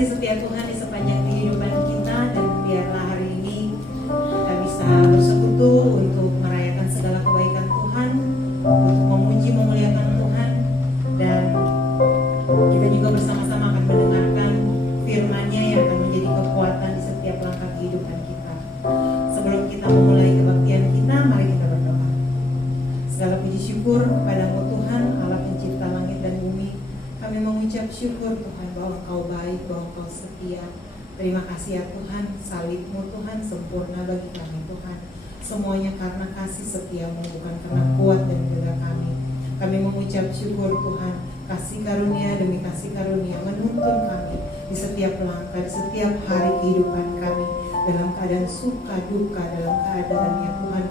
kasih setia Tuhan di sepanjang kehidupan kita, dan biarlah hari ini kita bisa bersekutu untuk merayakan segala kebaikan Tuhan, untuk memuji memuliakan Tuhan, dan kita juga bersama-sama akan mendengarkan firman-Nya yang akan menjadi kekuatan di setiap langkah kehidupan kita. Sebelum kita memulai kebaktian kita, mari kita berdoa. Segala puji syukur kepadamu Tuhan, Allah pencipta langit dan bumi. Kami mengucap syukur Tuhan bahwa Engkau baik, bahwa Engkau setia. Terima kasih ya Tuhan, salib-Mu Tuhan sempurna bagi kami Tuhan. Semuanya karena kasih setiamu, bukan karena kuat dan gila kami. Kami mengucap syukur Tuhan, kasih karunia demi kasih karunia menuntun kami di setiap langkah, di setiap hari kehidupan kami, dalam keadaan suka duka, dalam keadaan ya Tuhan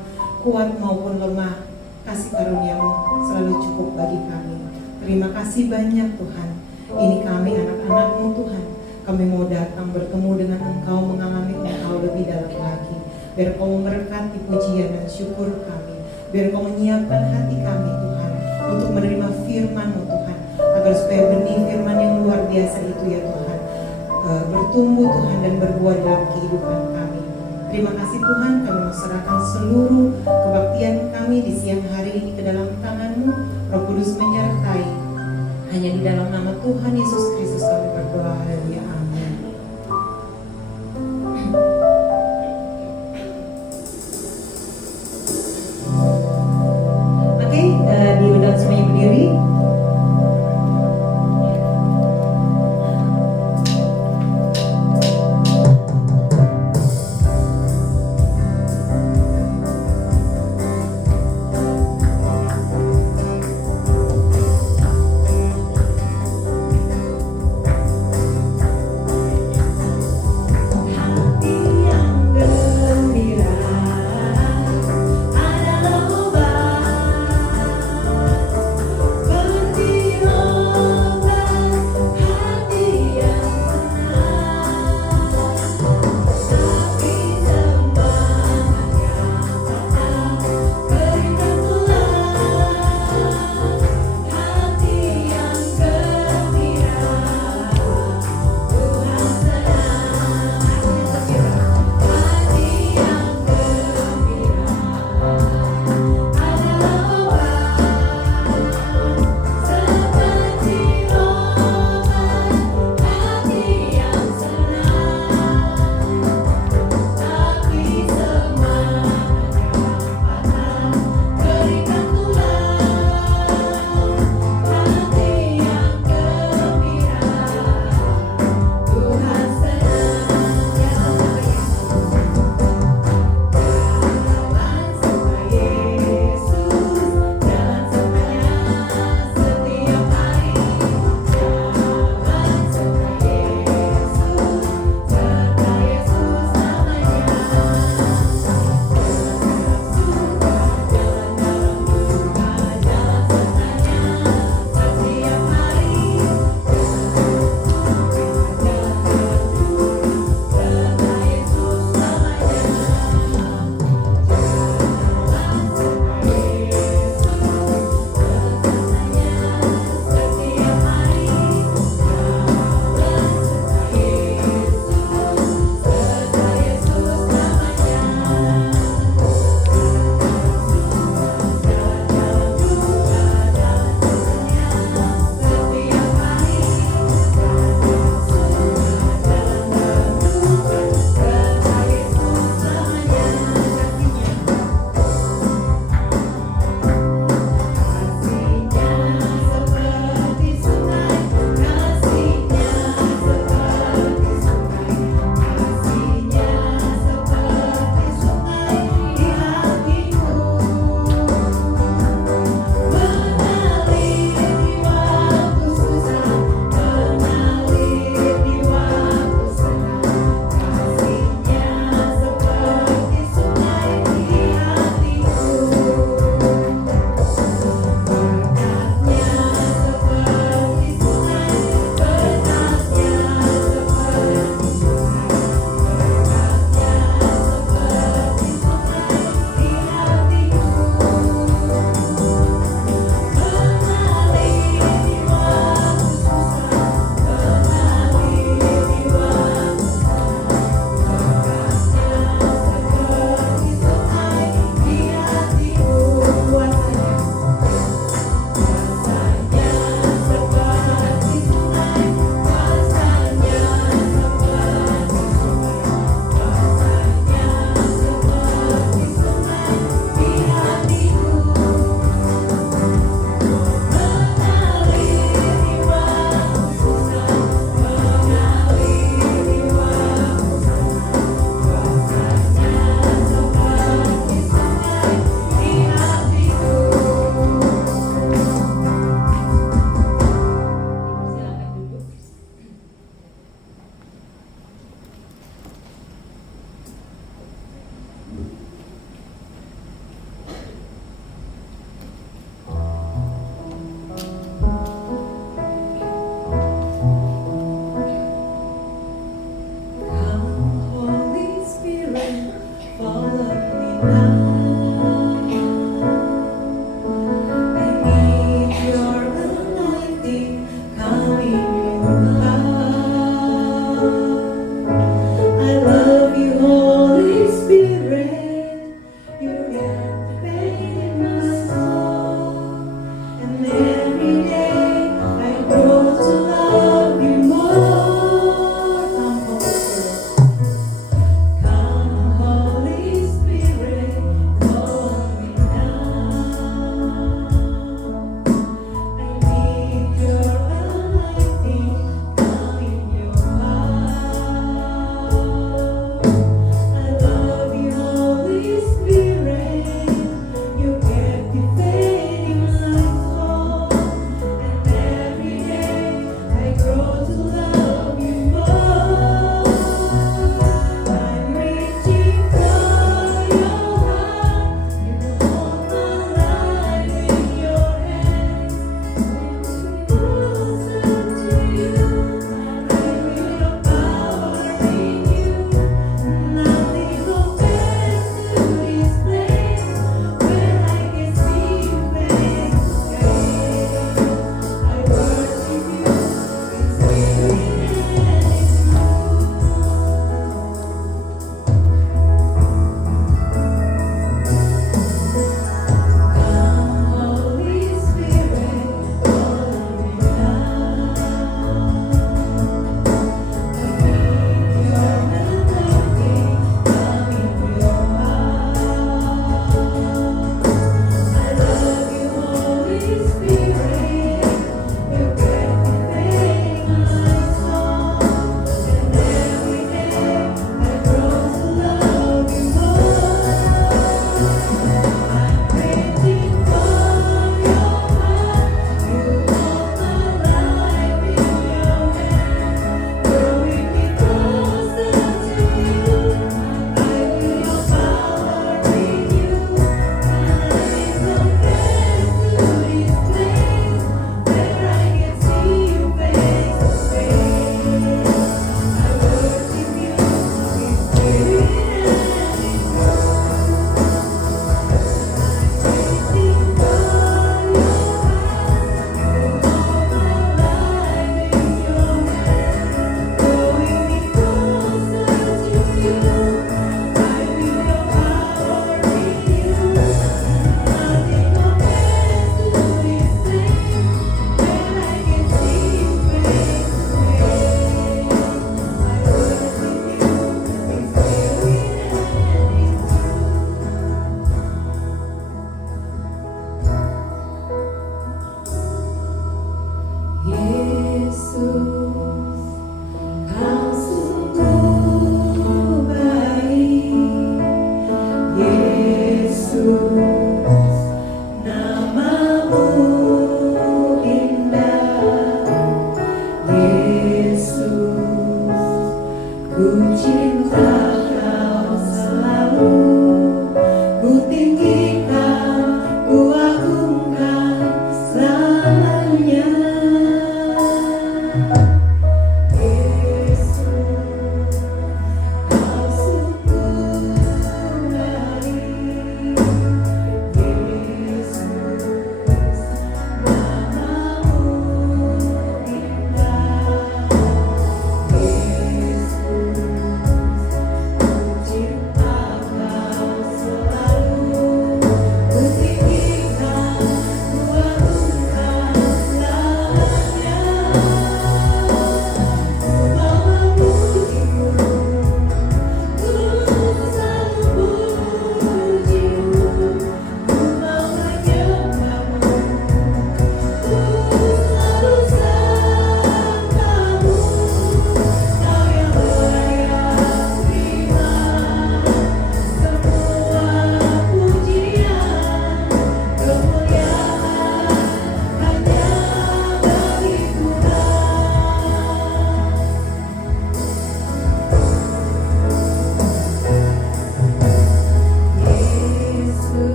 kuat maupun lemah. Kasih karunia-Mu selalu cukup bagi kami. Terima kasih banyak Tuhan. Ini kami anak-anak-Mu Tuhan. Kami mau datang bertemu dengan Engkau, mengalami Engkau lebih dalam lagi. Biar Kau memberkati pujian dan syukur kami. Biar Kau menyiapkan hati kami Tuhan untuk menerima firman-Mu Tuhan, agar supaya benih firman yang luar biasa itu ya Tuhan bertumbuh Tuhan dan berbuah dalam kehidupan kami. Terima kasih Tuhan, kami serahkan seluruh kebaktian kami di siang hari ini ke dalam tangan-Mu. Roh Kudus menyertai. Hanya di dalam nama Tuhan Yesus Kristus kami berdoa. Haleluya. Amin. Oke, diundang semuanya berdiri.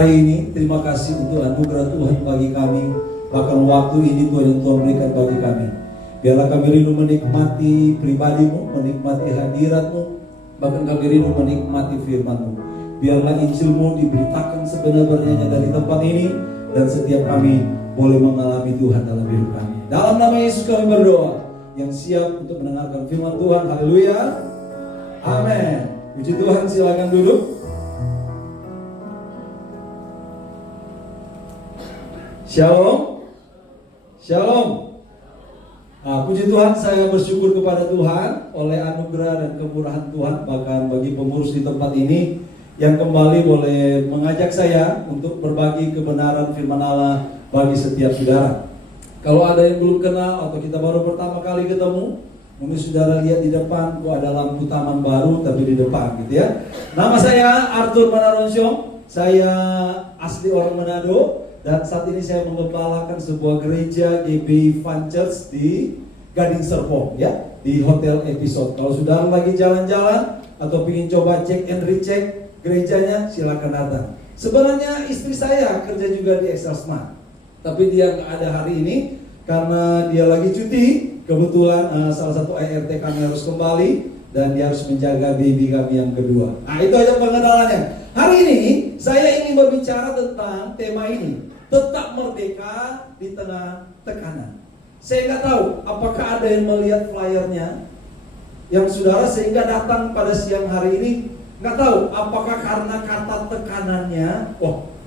hari ini. Terima kasih untuk anugerah Tuhan bagi kami. Bahkan waktu ini Tuhan yang Tuhan berikan bagi kami. Biarlah kami rindu menikmati pribadi-Mu, menikmati hadirat-Mu. Bahkan kami rindu menikmati firman-Mu. Biarlah Injil-Mu diberitakan sebenar-benarnya dari tempat ini. Dan setiap kami boleh mengalami Tuhan dalam hidup kami. Dalam nama Yesus kami berdoa. Yang siap untuk mendengarkan firman Tuhan. Haleluya. Amin. Puji Tuhan, silakan duduk. Shalom. Shalom. Puji Tuhan, saya bersyukur kepada Tuhan oleh anugerah dan kemurahan Tuhan, bahkan bagi pengurus di tempat ini yang kembali boleh mengajak saya untuk berbagi kebenaran firman Allah bagi setiap saudara. Kalau ada yang belum kenal atau kita baru pertama kali ketemu, mungkin saudara lihat di depan kok ada lampu taman baru tapi di depan gitu ya. Nama saya Arthur Manaronsong, saya asli orang Manado. Dan saat ini saya mengembalakan sebuah gereja GBI Fun Church di Gading Serpong ya, di Hotel Episode. Kalau saudara lagi jalan-jalan atau ingin coba cek and recheck gerejanya, silakan datang. Sebenarnya istri saya kerja juga di Excel Smart, tapi dia nggak ada hari ini karena dia lagi cuti. Kebetulan salah satu ART kami harus kembali dan dia harus menjaga baby kami yang kedua. Nah, itu aja pengenalannya. Hari ini saya ingin berbicara tentang tema ini, tetap merdeka di tengah tekanan. Saya nggak tahu apakah ada yang melihat flyernya yang saudara sehingga datang pada siang hari ini. Nggak tahu apakah karena kata tekanannya,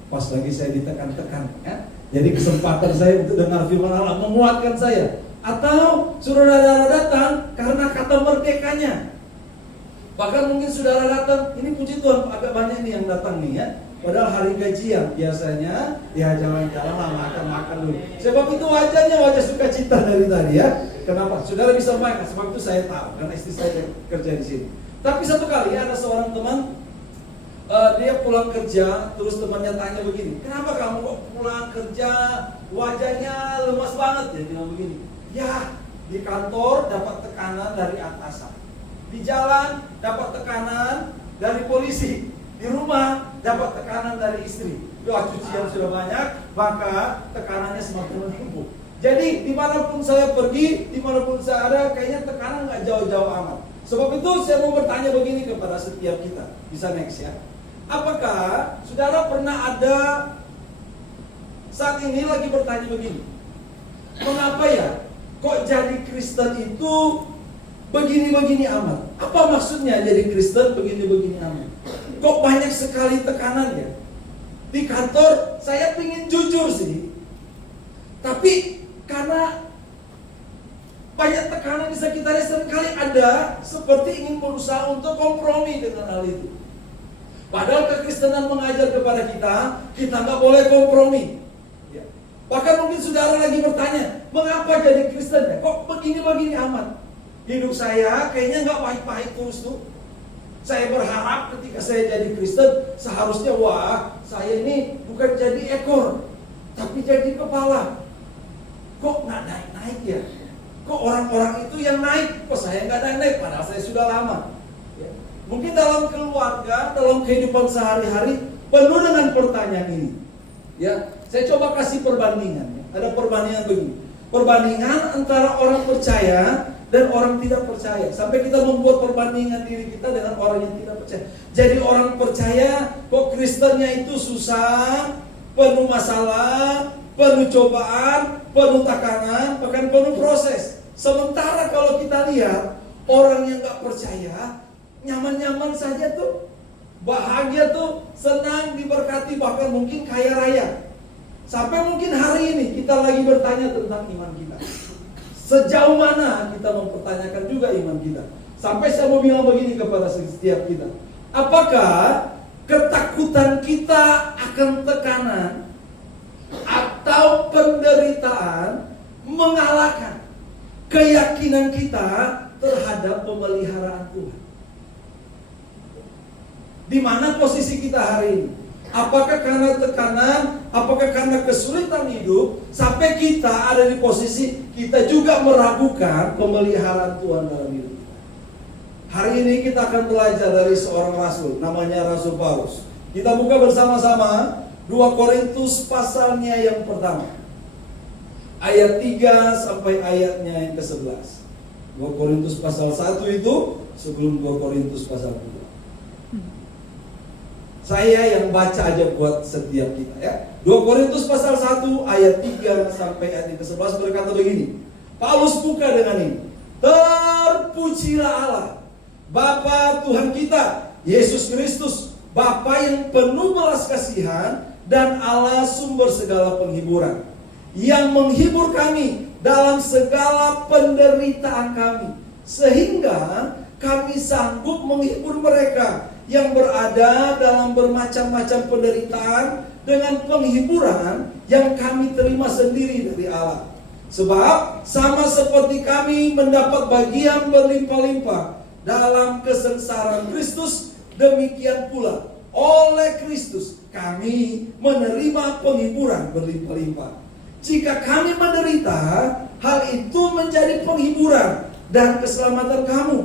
pas lagi saya ditekan-tekan ya. Jadi kesempatan saya untuk dengar firman Allah menguatkan saya. Atau saudara datang karena kata merdekanya. Bahkan mungkin saudara datang, ini puji Tuhan agak banyak nih yang datang nih ya. Padahal hari gajian biasanya ya jalan-jalan lah, makan dulu. Sebab itu wajahnya wajah sukacita dari tadi ya. Kenapa? Saudara bisa main, sebab itu saya tahu karena istri saya kerja di sini. Tapi satu kali ada seorang teman, dia pulang kerja, terus temannya tanya begini, kenapa kamu kok pulang kerja wajahnya lemas banget? Dia bilang begini, ya di kantor dapat tekanan dari atasan, di jalan dapat tekanan dari polisi, di rumah dapat tekanan dari istri. Cucian sudah banyak, maka tekanannya semakin menumpuk. Jadi dimanapun saya pergi, dimanapun saya ada, kayaknya tekanan nggak jauh-jauh amat. Sebab itu saya mau bertanya begini kepada setiap kita. Bisa next ya. Apakah saudara pernah ada saat ini lagi bertanya begini, mengapa ya kok jadi Kristen itu begini-begini amat? Apa maksudnya jadi Kristen begini-begini amat? Kok banyak sekali tekanannya? Di kantor saya ingin jujur sih, tapi karena banyak tekanan di sekitarnya, seringkali ada seperti ingin berusaha untuk kompromi dengan hal itu. Padahal kekristenan mengajar kepada kita nggak boleh kompromi. Ya. Bahkan mungkin saudara lagi bertanya, mengapa jadi Kristen ya? Kok begini-begini amat? Hidup saya kayaknya nggak baik-baik terus tuh. Saya berharap ketika saya jadi Kristen, seharusnya saya ini bukan jadi ekor, tapi jadi kepala. Kok nggak naik-naik ya? Kok orang-orang itu yang naik, kok saya nggak naik-naik, padahal saya sudah lama. Ya. Mungkin dalam keluarga, dalam kehidupan sehari-hari penuh dengan pertanyaan ini. Ya, saya coba kasih perbandingan. Ya. Ada perbandingan begini. Perbandingan antara orang percaya dan orang tidak percaya. Sampai kita membuat perbandingan diri kita dengan orang yang tidak percaya. Jadi orang percaya, kok Kristennya itu susah, penuh masalah, penuh cobaan, penuh tekanan, bahkan penuh proses. Sementara kalau kita lihat orang yang gak percaya, nyaman-nyaman saja tuh, bahagia tuh, senang, diberkati, bahkan mungkin kaya raya. Sampai mungkin hari ini kita lagi bertanya tentang iman kita. Sejauh mana kita mempertanyakan juga iman kita. Sampai saya mau bilang begini kepada setiap kita, apakah ketakutan kita akan tekanan atau penderitaan mengalahkan keyakinan kita terhadap pemeliharaan Tuhan? Di mana posisi kita hari ini? Apakah karena tekanan, apakah karena kesulitan hidup, sampai kita ada di posisi kita juga meragukan pemeliharaan Tuhan dalam hidup kita? Hari ini kita akan belajar dari seorang rasul, namanya Rasul Paulus. Kita buka bersama-sama 2 Korintus pasalnya yang pertama, ayat 3 sampai ayatnya yang ke-11. 2 Korintus pasal 1 itu sebelum 2 Korintus pasal 2. Saya yang baca aja buat setiap kita ya. 2 Korintus pasal 1 ayat 3 sampai ayat ke-11 berkata begini. Paulus buka dengan ini. Terpujilah Allah, Bapa Tuhan kita, Yesus Kristus, Bapa yang penuh belas kasihan dan Allah sumber segala penghiburan, yang menghibur kami dalam segala penderitaan kami, sehingga kami sanggup menghibur mereka yang berada dalam bermacam-macam penderitaan dengan penghiburan yang kami terima sendiri dari Allah. Sebab sama seperti kami mendapat bagian berlimpah-limpah dalam kesengsaraan Kristus, demikian pula oleh Kristus kami menerima penghiburan berlimpah-limpah. Jika kami menderita, hal itu menjadi penghiburan dan keselamatan kamu.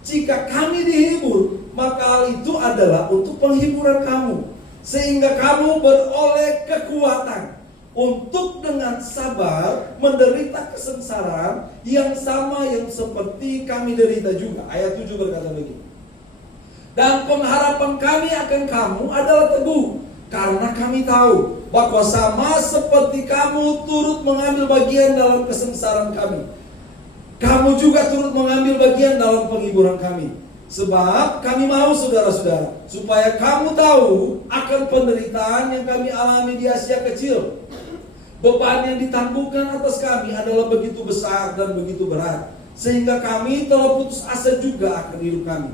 Jika kami dihibur, maka hal itu adalah untuk penghiburan kamu, sehingga kamu beroleh kekuatan untuk dengan sabar menderita kesengsaraan yang sama yang seperti kami derita juga. Ayat 7 berkata begini. Dan pengharapan kami akan kamu adalah teguh, karena kami tahu bahwa sama seperti kamu turut mengambil bagian dalam kesengsaraan kami, kamu juga turut mengambil bagian dalam penghiburan kami. Sebab kami mau saudara-saudara, supaya kamu tahu akan penderitaan yang kami alami di Asia Kecil. Beban yang ditangguhkan atas kami adalah begitu besar dan begitu berat, sehingga kami telah putus asa juga akan hidup kami.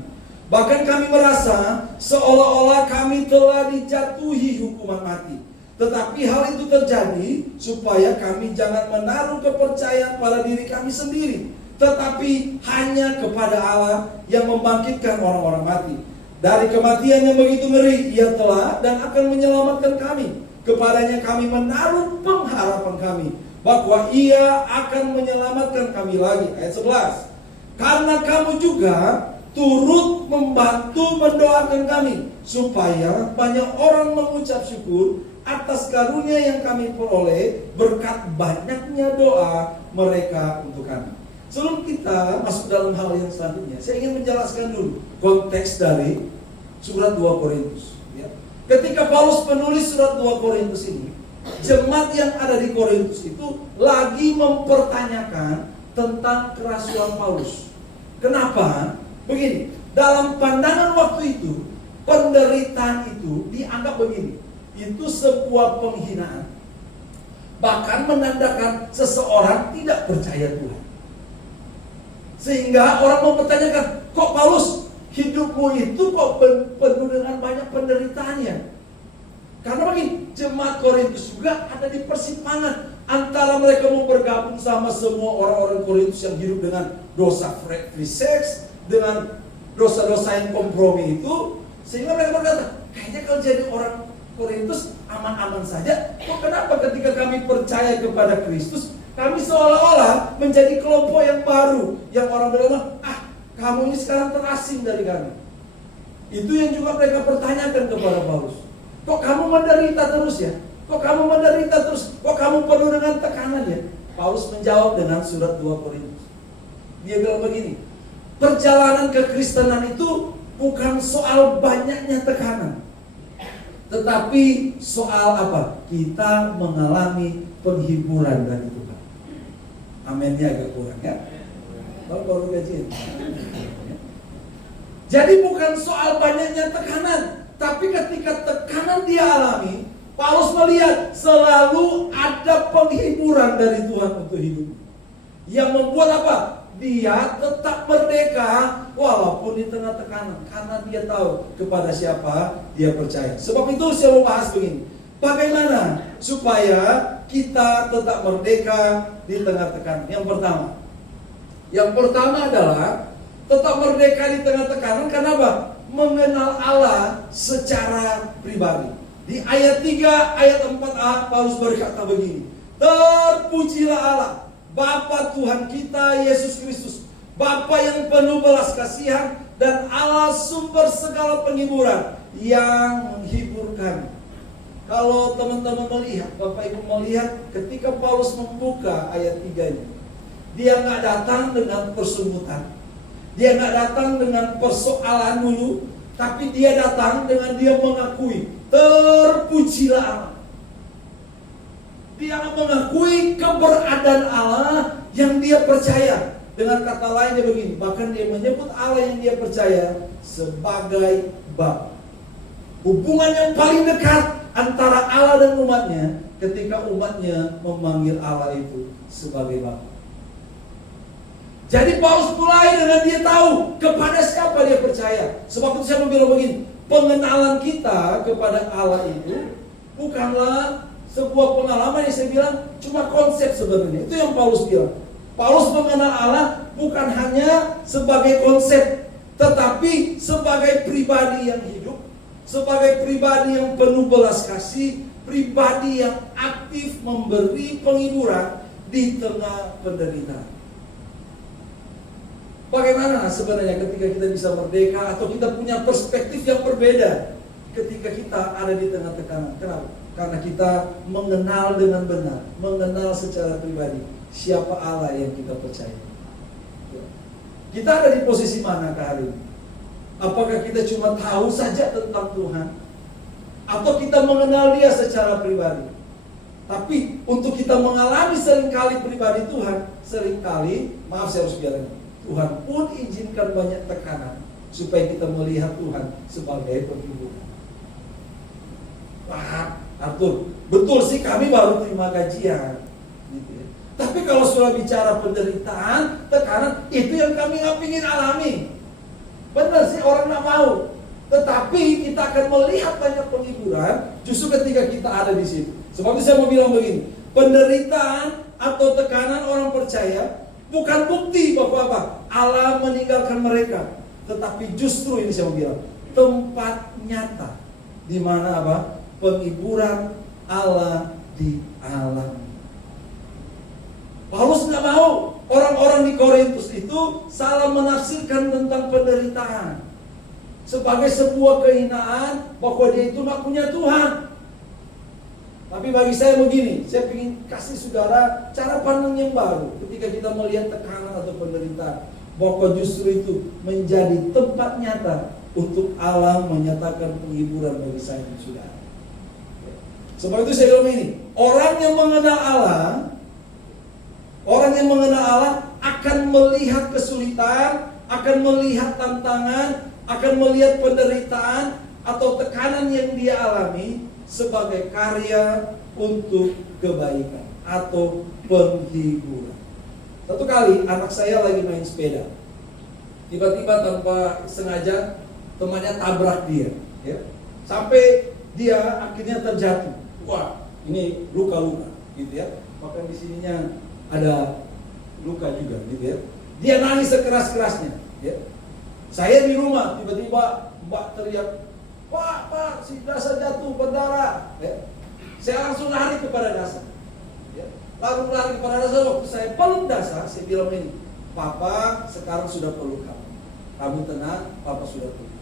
Bahkan kami merasa seolah-olah kami telah dijatuhi hukuman mati. Tetapi hal itu terjadi supaya kami jangan menaruh kepercayaan pada diri kami sendiri, tetapi hanya kepada Allah yang membangkitkan orang-orang mati. Dari kematian yang begitu ngeri, Ia telah dan akan menyelamatkan kami. Kepadanya kami menaruh pengharapan kami bahwa Ia akan menyelamatkan kami lagi. Ayat 11. Karena kamu juga turut membantu mendoakan kami, supaya banyak orang mengucap syukur atas karunia yang kami peroleh berkat banyaknya doa mereka untuk kami. Sebelum kita masuk dalam hal yang selanjutnya, saya ingin menjelaskan dulu konteks dari surat 2 Korintus. Ketika Paulus penulis surat 2 Korintus ini, jemaat yang ada di Korintus itu lagi mempertanyakan tentang kerasulan Paulus. Kenapa? Begini, dalam pandangan waktu itu, penderitaan itu dianggap begini, itu sebuah penghinaan. Bahkan menandakan seseorang tidak percaya Tuhan. Sehingga orang mempertanyakan, kok Paulus hidupmu itu kok penuh dengan banyak penderitaannya? Karena begini, jemaat Korintus juga ada di persimpangan antara mereka mau bergabung sama semua orang-orang Korintus yang hidup dengan dosa free sex, dengan dosa-dosa yang kompromi itu, sehingga mereka berkata, kayaknya kalau jadi orang Korintus aman-aman saja. Kok kenapa ketika kami percaya kepada Kristus, kami seolah-olah menjadi kelompok yang baru, yang orang bilang, kamu ini sekarang terasing dari kami. Itu yang juga mereka pertanyakan kepada Paulus. Kok kamu menderita terus ya? Kok kamu menderita terus? Kok kamu penuh dengan tekanan ya? Paulus menjawab dengan surat 2 Korintus. Dia bilang begini, perjalanan kekristenan itu bukan soal banyaknya tekanan, tetapi soal apa? Kita mengalami penghiburan dari Tuhan. Amennya agak kurang ya. Baru gajian. Jadi bukan soal banyaknya tekanan, tapi ketika tekanan dia alami, Paulus melihat selalu ada penghiburan dari Tuhan untuk hidup. Yang membuat apa? Dia tetap merdeka walaupun di tengah tekanan, karena dia tahu kepada siapa dia percaya. Sebab itu saya mau bahas begini, bagaimana supaya kita tetap merdeka di tengah tekanan. Yang pertama adalah tetap merdeka di tengah tekanan. Karena apa? Mengenal Allah secara pribadi. Di ayat 3, ayat 4a, Paulus berkata begini, terpujilah Allah, Bapa Tuhan kita Yesus Kristus, Bapa yang penuh belas kasihan dan Allah sumber segala penghiburan, yang menghibur kami. Kalau teman-teman melihat, Bapak Ibu melihat, ketika Paulus membuka ayat 3 ini, dia nggak datang dengan persungutan, dia nggak datang dengan persoalan dulu, Tapi dia datang dengan dia mengakui, terpujilah Allah. Dia mengakui keberadaan Allah yang dia percaya. Dengan kata lain dia begini, bahkan dia menyebut Allah yang dia percaya sebagai Bapa. Hubungan yang paling dekat antara Allah dan umatnya ketika umatnya memanggil Allah itu sebagai Bapa. Jadi Paulus mulai dengan dia tahu kepada siapa dia percaya. Sebab itu saya mau bilang begini, pengenalan kita kepada Allah itu bukanlah sebuah pengalaman yang saya bilang cuma konsep sebenarnya. Itu yang Paulus bilang. Paulus mengenal Allah bukan hanya sebagai konsep, tetapi sebagai pribadi yang hidup, sebagai pribadi yang penuh belas kasih, pribadi yang aktif memberi penghiburan di tengah penderitaan. Bagaimana sebenarnya ketika kita bisa merdeka atau kita punya perspektif yang berbeda ketika kita ada di tengah tekanan? Kenapa? Karena kita mengenal dengan benar, mengenal secara pribadi siapa Allah yang kita percaya. Kita ada di posisi mana hari ini? Apakah kita cuma tahu saja tentang Tuhan, atau kita mengenal Dia secara pribadi? Tapi untuk kita mengalami seringkali pribadi Tuhan, seringkali, maaf saya harus bilang, Tuhan pun izinkan banyak tekanan supaya kita melihat Tuhan sebagai penghiburan. Wah, Arthur, betul sih kami baru terima gajian, gitu ya. Tapi kalau sudah bicara penderitaan, tekanan, itu yang kami nggak ingin alami. Benar sih orang nggak mau, tetapi kita akan melihat banyak penghiburan justru ketika kita ada di situ. Sebab itu saya mau bilang begini, penderitaan atau tekanan orang percaya bukan bukti bahwa apa? Allah meninggalkan mereka, tetapi justru ini saya mau bilang tempat nyata di mana apa? Penghiburan Allah di alam. Paulus nggak mau orang-orang di Korintus itu salah menafsirkan tentang penderitaan sebagai sebuah kehinaan bahwa dia itu nggak punya Tuhan. Tapi bagi saya begini, saya ingin kasih saudara cara pandang yang baru ketika kita melihat tekanan atau penderitaan, bahwa justru itu menjadi tempat nyata untuk Allah menyatakan penghiburan bagi saya dan saudara. Sebab itu saya bilang ini, orang yang mengenal Allah akan melihat kesulitan, akan melihat tantangan, akan melihat penderitaan atau tekanan yang dia alami sebagai karya untuk kebaikan atau penghiburan. Satu kali anak saya lagi main sepeda, tiba-tiba tanpa sengaja temannya tabrak dia, ya. Sampai dia akhirnya terjatuh. Wah, ini luka-luka, gitu ya. Bahkan di sininya ada luka juga, gitu ya. Dia nangis sekeras-kerasnya, ya. Saya di rumah, tiba-tiba Mbak teriak, Pak, si Dasa jatuh berdarah, ya. Saya langsung lari kepada Dasa, ya. Lalu lari kepada Dasa, waktu saya peluk Dasa, saya bilang ini, Papa sekarang sudah peluk kamu. Kamu tenang, Papa sudah peluk.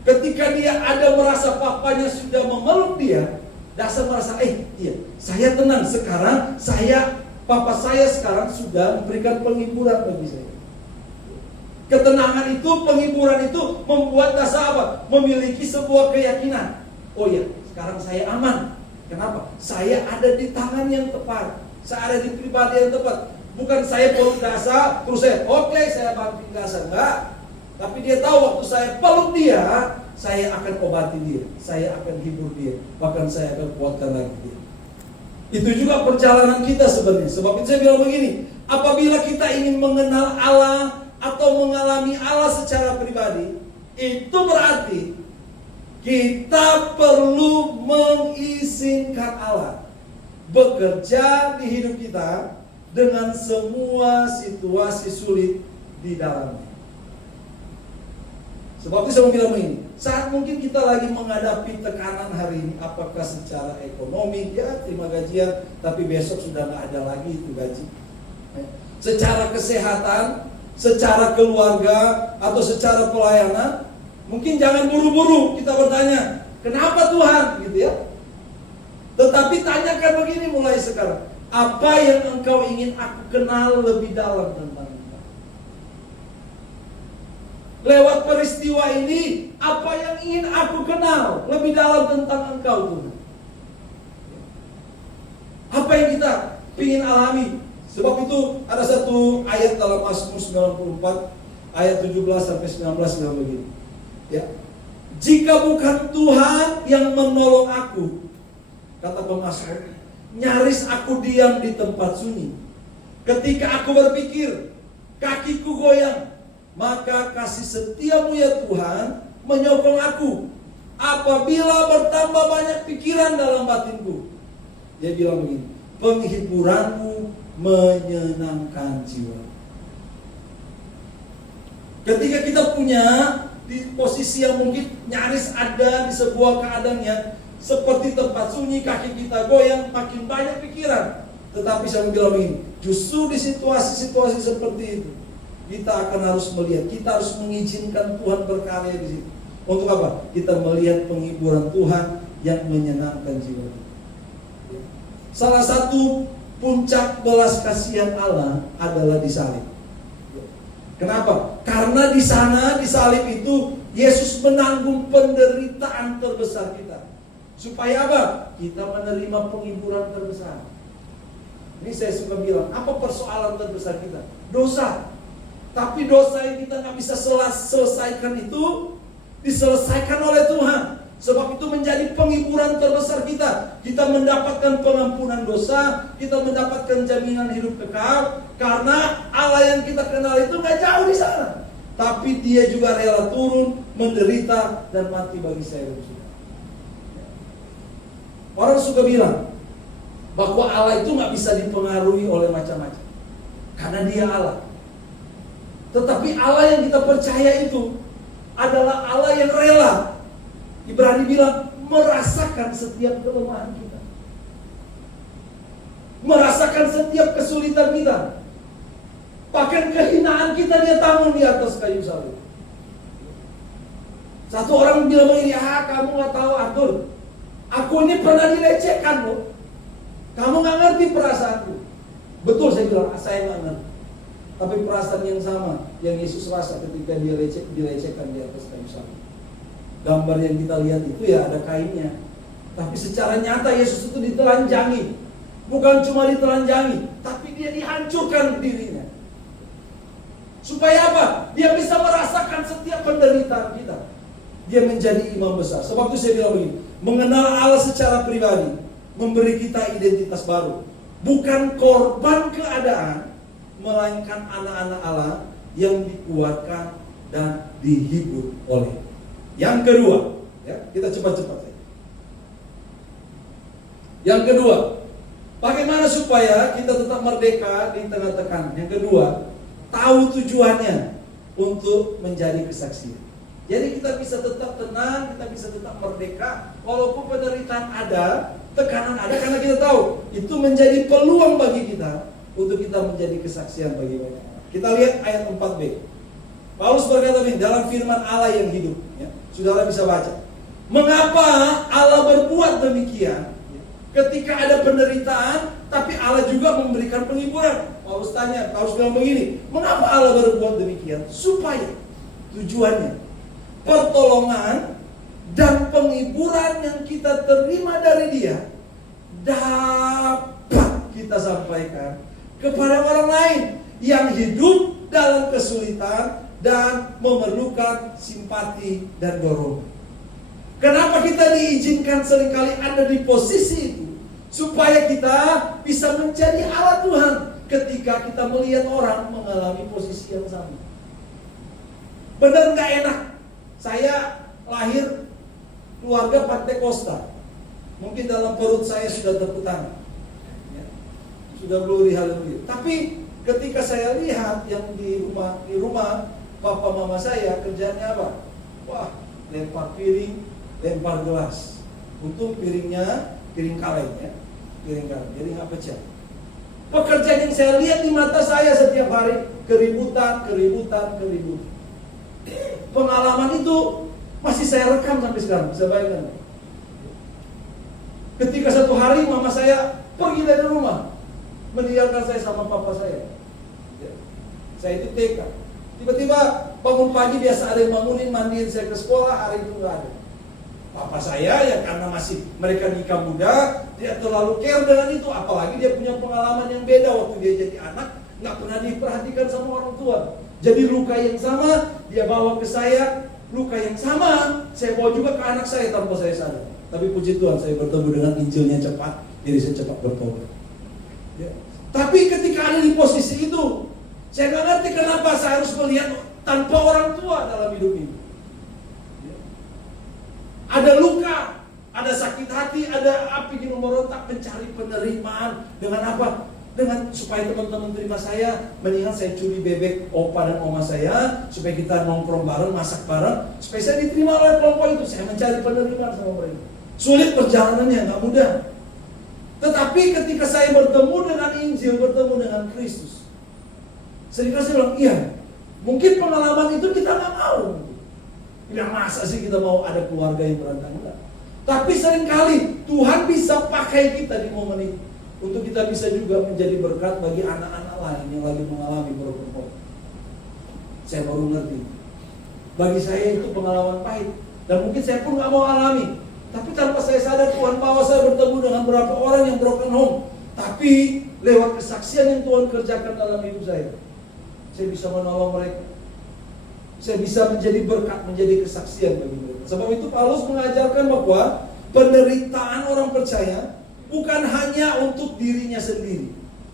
Ketika dia ada merasa papanya sudah memeluk dia, Dasa merasa, iya, saya tenang sekarang, Papa saya sekarang sudah memberikan penghiburan bagi saya. Ketenangan itu, penghiburan itu membuat Dasa apa? Memiliki sebuah keyakinan. Oh iya, sekarang saya aman. Kenapa? Saya ada di tangan yang tepat. Saya ada di pribadi yang tepat. Bukan saya peluk Dasa, terus saya bantu Dasa. Enggak. Tapi dia tahu waktu saya peluk dia, saya akan obati dia, saya akan hibur dia, bahkan saya akan kuatkan lagi dia. Itu juga perjalanan kita sebenarnya. Sebab itu saya bilang begini, apabila kita ingin mengenal Allah atau mengalami Allah secara pribadi, itu berarti kita perlu mengizinkan Allah bekerja di hidup kita dengan semua situasi sulit di dalamnya. Sebab itu saya mau bilang begini, saat mungkin kita lagi menghadapi tekanan hari ini, apakah secara ekonomi, ya terima gajian, tapi besok sudah nggak ada lagi itu gaji. Secara kesehatan, secara keluarga, atau secara pelayanan, mungkin jangan buru-buru kita bertanya, kenapa Tuhan? Gitu ya. Tetapi tanyakan begini mulai sekarang, apa yang engkau ingin aku kenal lebih dalam tentang engkau? Lewat peristiwa ini, apa yang ingin aku kenal lebih dalam tentang Engkau Tuhan? Apa yang kita ingin alami? Sebab itu ada satu ayat dalam Mazmur 94 ayat 17 sampai 19 yang begini. Ya. Jika bukan Tuhan yang menolong aku, kata pemazmur, nyaris aku diam di tempat sunyi. Ketika aku berpikir, kakiku goyang, maka kasih setiamu ya Tuhan menyokong aku. Apabila bertambah banyak pikiran dalam batinku, dia bilang begini, penghiburanmu menyenangkan jiwa. Ketika kita punya di posisi yang mungkin nyaris ada di sebuah keadaan yang seperti tempat sunyi, kaki kita goyang, makin banyak pikiran. Tetapi saya bilang begini, justru di situasi-situasi seperti itu, kita akan harus melihat, kita harus mengizinkan Tuhan berkarya di situ. Untuk apa? Kita melihat penghiburan Tuhan yang menyenangkan jiwa. Salah satu puncak belas kasihan Allah adalah di salib. Kenapa? Karena di sana, di salib itu, Yesus menanggung penderitaan terbesar kita. Supaya apa? Kita menerima penghiburan terbesar. Ini saya suka bilang, apa persoalan terbesar kita? Dosa. Tapi dosa yang kita nggak bisa selesaikan itu diselesaikan oleh Tuhan. Sebab itu menjadi penghiburan terbesar kita. Kita mendapatkan pengampunan dosa, kita mendapatkan jaminan hidup kekal. Karena Allah yang kita kenal itu nggak jauh di sana. Tapi Dia juga rela turun, menderita, dan mati bagi saya dan saudara. Orang suka bilang bahwa Allah itu nggak bisa dipengaruhi oleh macam-macam, karena Dia Allah. Tetapi Allah yang kita percaya itu adalah Allah yang rela. Ibrani bilang merasakan setiap kelemahan kita, merasakan setiap kesulitan kita, bahkan kehinaan kita Dia tanggung di atas kayu salib. Satu orang bilang begini, kamu nggak tahu Arthur, aku ini pernah dilecehkan loh. Kamu nggak ngerti perasaanku. Betul, saya bilang, saya nggak ngerti. Tapi perasaan yang sama yang Yesus rasa ketika Dia dilecehkan di atas kayu salib. Gambar yang kita lihat itu ya ada kainnya. Tapi secara nyata Yesus itu ditelanjangi. Bukan cuma ditelanjangi, tapi Dia dihancurkan dirinya. Supaya apa? Dia bisa merasakan setiap penderitaan kita. Dia menjadi imam besar. Sebab itu saya bilang begini, mengenal Allah secara pribadi memberi kita identitas baru. Bukan korban keadaan, melainkan anak-anak Allah yang dikuatkan dan dihibur oleh. Yang kedua, ya, kita cepat-cepat. Yang kedua, bagaimana supaya kita tetap merdeka di tengah tekanan? Yang kedua, tahu tujuannya untuk menjadi kesaksian. Jadi kita bisa tetap tenang, kita bisa tetap merdeka, walaupun penderitaan ada, tekanan ada, karena kita tahu itu menjadi peluang bagi kita untuk kita menjadi kesaksian bagi banyak orang. Kita lihat ayat 4b. Paulus berkata begini dalam firman Allah yang hidup, ya. Saudara bisa baca. Mengapa Allah berbuat demikian? Ketika ada penderitaan, tapi Allah juga memberikan penghiburan. Paulus tanya, Paulus bilang begini, mengapa Allah berbuat demikian? Supaya tujuannya pertolongan dan penghiburan yang kita terima dari Dia dapat kita sampaikan kepada orang lain yang hidup dalam kesulitan dan memerlukan simpati dan dorongan. Kenapa kita diizinkan seringkali ada di posisi itu? Supaya kita bisa menjadi alat Tuhan ketika kita melihat orang mengalami posisi yang sama. Benar gak enak? Saya lahir keluarga Pantekosta. Mungkin dalam perut saya sudah terputang, ya, sudah glory haleluya. Tapi ketika saya lihat yang di rumah papa mama saya kerjanya apa? Wah, lempar piring, lempar gelas. Untung piringnya piring kaleng, ya, piring kaleng, jadi nggak pecah. Pekerjaan yang saya lihat di mata saya setiap hari keributan. Pengalaman itu masih saya rekam sampai sekarang, bisa bayangkan. Ketika satu hari mama saya pergi dari rumah, meninggalkan saya sama papa saya. Ya. Saya itu TK. Tiba-tiba bangun pagi biasa ada yang bangunin, mandiin saya ke sekolah, hari itu nggak ada. Papa saya yang karena masih mereka nikah muda, dia terlalu care dengan itu. Apalagi dia punya pengalaman yang beda waktu dia jadi anak, nggak pernah diperhatikan sama orang tua. Jadi luka yang sama dia bawa ke saya, luka yang sama saya bawa juga ke anak saya tanpa saya sadar. Tapi puji Tuhan saya bertemu dengan Injilnya cepat, jadi saya cepat bertobat. Ya. Tapi ketika ada di posisi itu, saya nggak ngerti kenapa saya harus melihat tanpa orang tua dalam hidup ini. Ya. Ada luka, ada sakit hati, ada api di memberontak, mencari penerimaan dengan apa? Dengan supaya teman-teman terima saya, mendingan saya curi bebek opa dan oma saya, supaya kita nongkrong bareng, masak bareng, supaya saya diterima oleh kelompok itu. Saya mencari penerimaan sama mereka. Sulit perjalanannya, nggak mudah. Tetapi ketika saya bertemu dengan Injil, bertemu dengan Kristus, seringkali saya bilang, iya, mungkin pengalaman itu kita nggak mau. Tidak masa sih kita mau ada keluarga yang berantakan. Tapi seringkali Tuhan bisa pakai kita di momen itu untuk kita bisa juga menjadi berkat bagi anak-anak lain yang lagi mengalami broken home. Saya baru ngerti. Bagi saya itu pengalaman pahit dan mungkin saya pun nggak mau alami. Tapi tanpa saya sadar Tuhan bawa saya bertemu dengan beberapa orang yang broken home. Tapi lewat kesaksian yang Tuhan kerjakan dalam hidup saya bisa menolong mereka. Saya bisa menjadi berkat, menjadi kesaksian bagi mereka. Sebab itu Paulus mengajarkan bahwa penderitaan orang percaya bukan hanya untuk dirinya sendiri,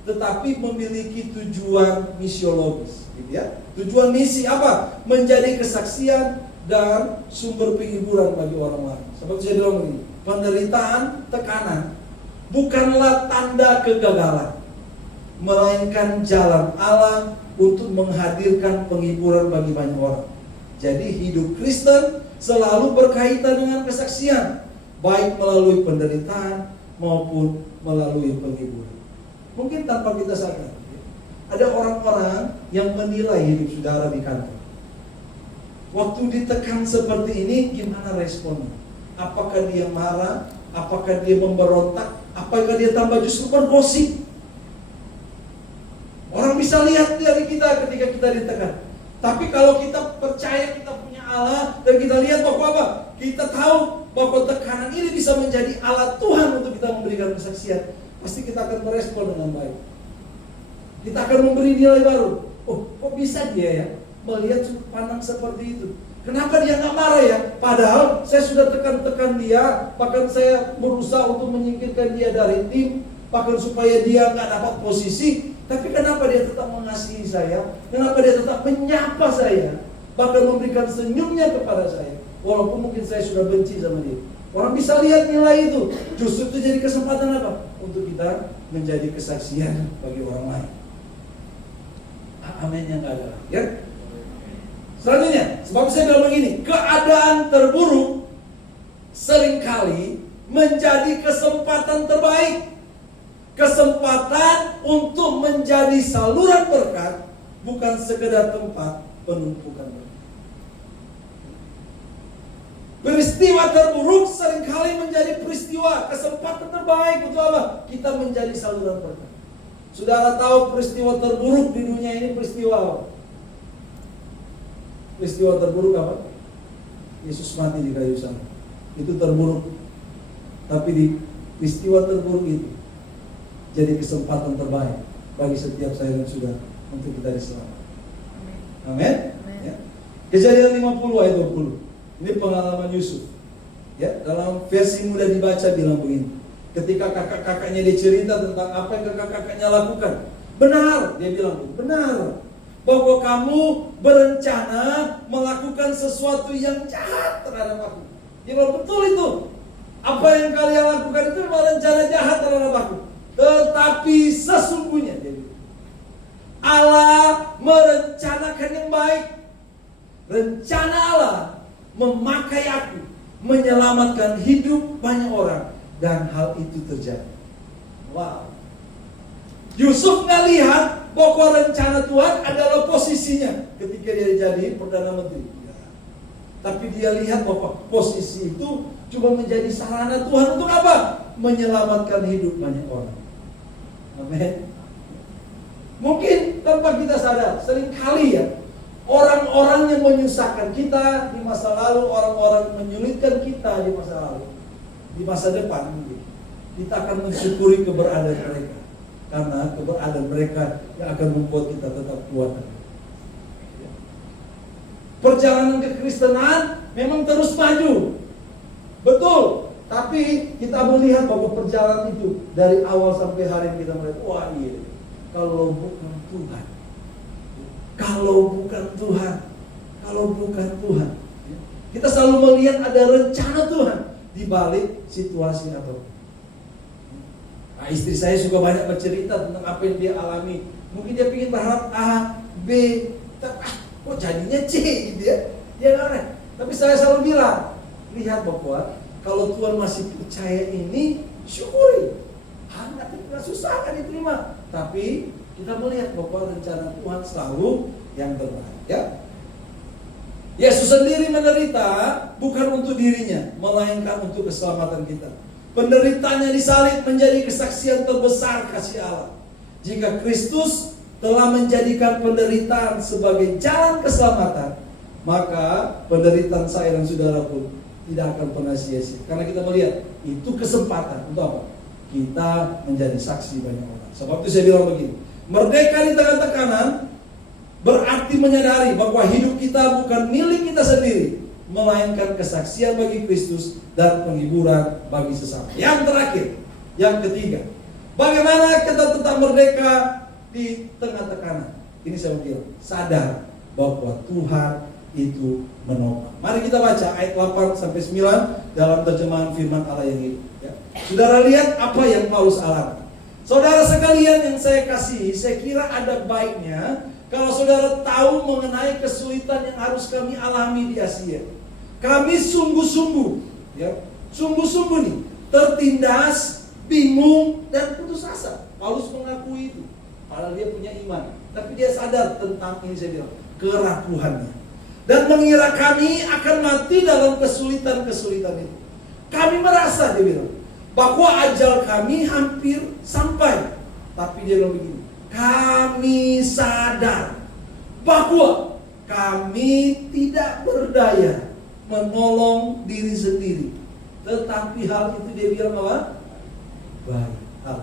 tetapi memiliki tujuan misiologis, gitu ya. Tujuan misi apa? Menjadi kesaksian dan sumber penghiburan bagi orang lain. Seperti saya bilang begini, penderitaan, tekanan bukanlah tanda kegagalan, melainkan jalan Allah untuk menghadirkan penghiburan bagi banyak orang. Jadi hidup Kristen selalu berkaitan dengan kesaksian, baik melalui penderitaan maupun melalui penghiburan. Mungkin tanpa kita sadar, ada orang-orang yang menilai hidup saudara di kantor. Waktu ditekan seperti ini, gimana responnya? Apakah dia marah? Apakah dia memberontak? Apakah dia tambah justru bergosip? Orang bisa lihat dari kita ketika kita ditekan. Tapi kalau kita percaya kita punya Allah dan kita lihat bahwa apa? Kita tahu bahwa tekanan ini bisa menjadi alat Tuhan untuk kita memberikan kesaksian, pasti kita akan merespon dengan baik. Kita akan memberi nilai baru. Oh, kok bisa dia ya melihat sudut pandang seperti itu? Kenapa dia nggak marah ya? Padahal saya sudah tekan-tekan dia, bahkan saya berusaha untuk menyingkirkan dia dari tim, bahkan supaya dia nggak dapat posisi. Tapi kenapa dia tetap mengasihi saya? Kenapa dia tetap menyapa saya? Bahkan memberikan senyumnya kepada saya. Walaupun mungkin saya sudah benci sama dia. Orang bisa lihat nilai itu. Justru itu jadi kesempatan apa? Untuk kita menjadi kesaksian bagi orang lain. Amin yang gak ada. Ya. Selanjutnya, sebab saya bilang begini, keadaan terburuk seringkali menjadi kesempatan terbaik. Kesempatan untuk menjadi saluran berkat, bukan sekedar tempat penumpukan berkat. Peristiwa terburuk seringkali menjadi peristiwa kesempatan terbaik untuk apa? Kita menjadi saluran berkat. Saudara tahu peristiwa terburuk di dunia ini peristiwa apa? Peristiwa terburuk apa? Yesus mati di kayu salib. Itu terburuk. Tapi di peristiwa terburuk itu jadi kesempatan terbaik bagi setiap saya dan saudara untuk kita diselamatkan. Amin. Ya. Kejadian 50 ayat 20. Ini pengalaman Yusuf. Ya, dalam versi mudah dibaca bilang begini. Ketika kakak-kakaknya dia cerita tentang apa yang kakak-kakaknya lakukan. Benar, dia bilang, benar. Bahwa kamu berencana melakukan sesuatu yang jahat terhadap aku. Dia bilang, betul itu. Apa yang kalian lakukan itu memang rencana jahat terhadap aku. Tetapi sesungguhnya dia bilang, Allah merencanakan yang baik. Rencana Allah memakai aku, menyelamatkan hidup banyak orang, dan hal itu terjadi. Wow. Yusuf nggak lihat bahwa rencana Tuhan adalah posisinya ketika dia jadi Perdana Menteri. Tapi dia lihat bahwa posisi itu cuma menjadi sarana Tuhan untuk apa? Menyelamatkan hidup banyak orang. Amin. Mungkin tanpa kita sadar, seringkali ya Orang-orang yang menyusahkan kita di masa lalu, orang-orang yang menyulitkan kita di masa lalu, di masa depan mungkin, kita akan mensyukuri keberadaan mereka. Karena keberadaan mereka yang akan membuat kita tetap kuat. Perjalanan kekristenan memang terus maju, betul. Tapi kita melihat bahwa perjalanan itu dari awal sampai hari ini kita melihat, wah iya, kalau bukan Tuhan, kalau bukan Tuhan, kita selalu melihat ada rencana Tuhan di balik situasi atau. Nah, istri saya juga banyak bercerita tentang apa yang dia alami. Mungkin dia ingin berharap A, B, kok jadinya C gitu ya. Dia aneh. Tapi saya selalu bilang, lihat bahwa kalau Tuhan masih percaya ini, syukuri. Nggak susah kan diterima. Tapi kita melihat bahwa rencana Tuhan selalu yang terbaik. Ya. Yesus sendiri menderita bukan untuk dirinya, melainkan untuk keselamatan kita. Penderitaannya disalib menjadi kesaksian terbesar kasih Allah. Jika Kristus telah menjadikan penderitaan sebagai jalan keselamatan, maka penderitaan saya dan saudara pun tidak akan pernah sia-sia. Karena kita melihat itu kesempatan untuk apa? Kita menjadi saksi banyak orang. Sebab itu saya bilang begini, merdeka di tengah tekanan berarti menyadari bahwa hidup kita bukan milik kita sendiri, melainkan kesaksian bagi Kristus dan penghiburan bagi sesama. Yang terakhir, yang ketiga, bagaimana kita tetap merdeka di tengah tekanan? Ini saya bilang, sadar bahwa Tuhan itu menopang. Mari kita baca ayat 8 sampai 9 dalam terjemahan firman Allah yang hidup. Ya. Saudara lihat apa yang Paulus alami. Saudara sekalian yang saya kasihi, saya kira ada baiknya kalau saudara tahu mengenai kesulitan yang harus kami alami di Asia. Kami sungguh-sungguh, ya, sungguh-sungguh nih, tertindas, bingung dan putus asa. Paulus mengakui itu, padahal dia punya iman, tapi dia sadar tentang ini, saya bilang, keraguannya, dan mengira kami akan mati dalam kesulitan-kesulitan itu. Kami merasa, dia bilang, bahwa ajal kami hampir sampai. Tapi dia bilang begini, kami sadar bahwa kami tidak berdaya menolong diri sendiri. Tetapi hal itu dia bilang apa? Baik hal.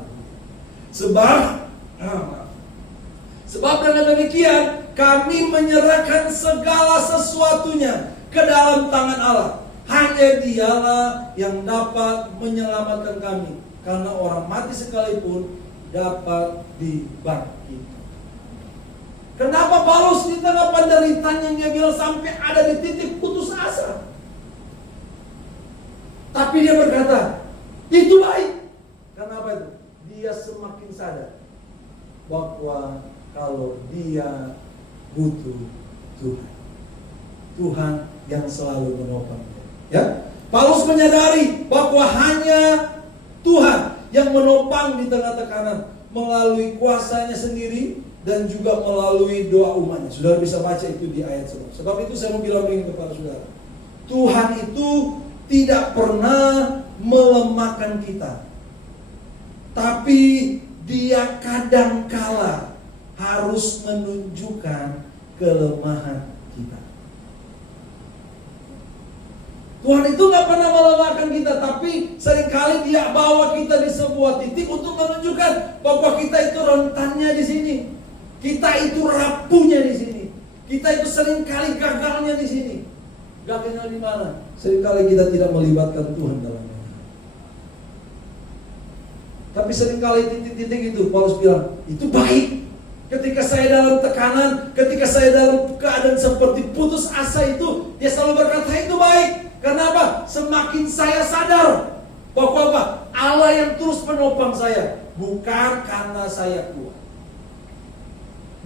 Sebab dengan demikian kami menyerahkan segala sesuatunya ke dalam tangan Allah. Hanya Dialah yang dapat menyelamatkan kami, karena orang mati sekalipun dapat dibangkitkan. Kenapa Paulus di tengah penderitaan yang dia bilang sampai ada di titik putus asa, tapi dia berkata itu baik? Kenapa itu? Dia semakin sadar bahwa kalau dia butuh Tuhan, Tuhan yang selalu menopang. Ya, Paulus menyadari bahwa hanya Tuhan yang menopang di tengah tekanan melalui kuasanya sendiri dan juga melalui doa umatnya. Saudara bisa baca itu di ayat 11. Sebab itu saya mau bilang begini kepada saudara, Tuhan itu tidak pernah melemahkan kita, tapi Dia kadangkala harus menunjukkan kelemahan kita. Tuhan itu gak pernah melemahkan kita, tapi seringkali Dia bawa kita di sebuah titik untuk menunjukkan bahwa kita itu rentannya di sini, kita itu rapuhnya di sini, kita itu seringkali gagalnya di sini. Gagalnya di mana? Seringkali kita tidak melibatkan Tuhan dalamnya. Tapi seringkali titik-titik itu Paulus bilang itu baik. Ketika saya dalam tekanan, ketika saya dalam keadaan seperti putus asa itu, dia selalu berkata itu baik. Kenapa? Semakin saya sadar bahwa apa? Allah yang terus menopang saya, bukan karena saya kuat,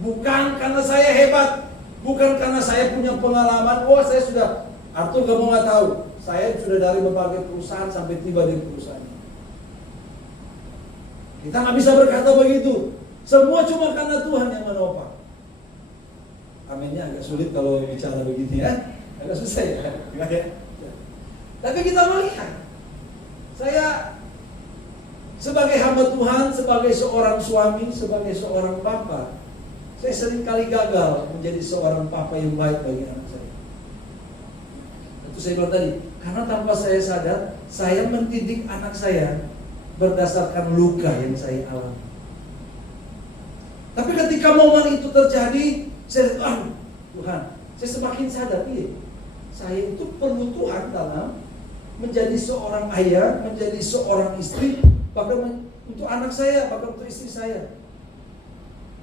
bukan karena saya hebat, bukan karena saya punya pengalaman. Oh, saya sudah, Arthur kamu nggak tahu, saya sudah dari berbagai perusahaan sampai tiba di perusahaan ini. Kita nggak bisa berkata begitu. Semua cuma karena Tuhan yang menopang. Aminnya agak sulit kalau bicara begitu ya, agak susah ya. Tapi kita melihat, saya sebagai hamba Tuhan, sebagai seorang suami, sebagai seorang bapa, Saya sering kali gagal menjadi seorang papa yang baik bagi anak saya. Itu saya bilang tadi, karena tanpa saya sadar, saya mendidik anak saya berdasarkan luka yang saya alami. Tapi ketika momen itu terjadi, saya lihat, Tuhan, saya semakin sadar, saya itu perlu Tuhan dalam menjadi seorang ayah, menjadi seorang istri, bahkan untuk anak saya, bahkan untuk istri saya.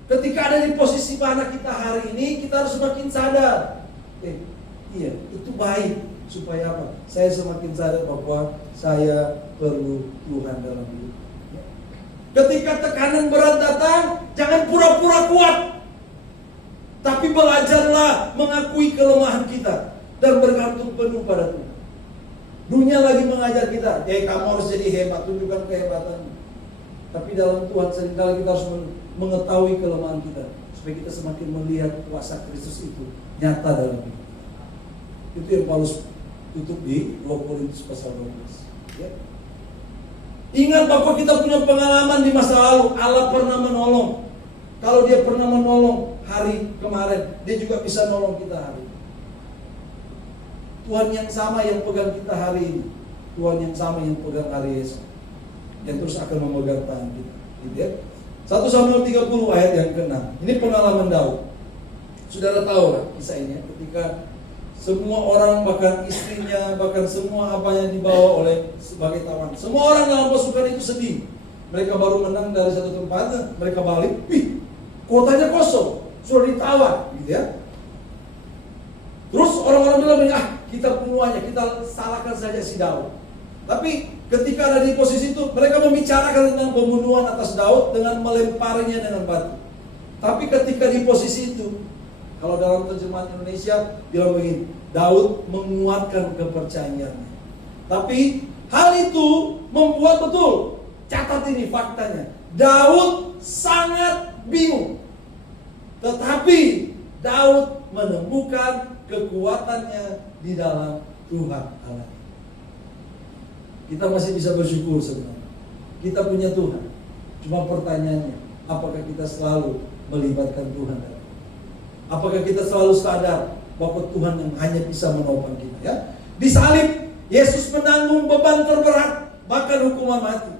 Ketika ada di posisi mana kita hari ini, kita harus semakin sadar. Iya, itu baik. Supaya apa? Saya semakin sadar bahwa saya perlu Tuhan dalam hidup. Ketika tekanan berat datang, jangan pura-pura kuat. Tapi belajarlah mengakui kelemahan kita dan bergantung penuh pada Tuhan. Dunia lagi mengajar kita, kamu harus jadi hebat, tunjukkan kehebatanmu. Tapi dalam Tuhan seringkali kita harus mengetahui kelemahan kita, supaya kita semakin melihat kuasa Kristus itu nyata dalam hidup. Itu yang Paulus tutup di 2 Korintus pasal 12. Ya. Ingat bahwa kita punya pengalaman di masa lalu. Allah pernah menolong. Kalau dia pernah menolong hari kemarin, dia juga bisa menolong kita hari ini. Tuhan yang sama yang pegang kita hari ini, Tuhan yang sama yang pegang hari esok, yang terus akan memegang tangan kita. Gitu ya. 1 Samuel 30 ayat yang ke-6. Ini pengalaman Daud. Saudara tahu lah kisah ini, ketika semua orang, bahkan istrinya, bahkan semua apa yang dibawa oleh sebagai tawanan, semua orang dalam pasukan itu sedih. Mereka baru menang dari satu tempat, mereka balik, kotanya kosong, sudah ditawan, gitu ya. Terus orang-orang bilang, kita bunuh aja, kita salahkan saja si Daud. Tapi ketika ada di posisi itu, mereka membicarakan tentang pembunuhan atas Daud dengan melemparnya dengan batu. Tapi ketika di posisi itu, kalau dalam terjemahan Indonesia bilang begini, Daud menguatkan kepercayaannya. Tapi hal itu membuat betul, catat ini faktanya, Daud sangat bingung. Tetapi Daud menemukan kekuatannya di dalam Tuhan Allah. Kita masih bisa bersyukur sebenarnya. Kita punya Tuhan. Cuma pertanyaannya, apakah kita selalu melibatkan Tuhan? Apakah kita selalu sadar bahwa Tuhan yang hanya bisa menopang kita? Ya? Di salib, Yesus menanggung beban terberat, bahkan hukuman mati.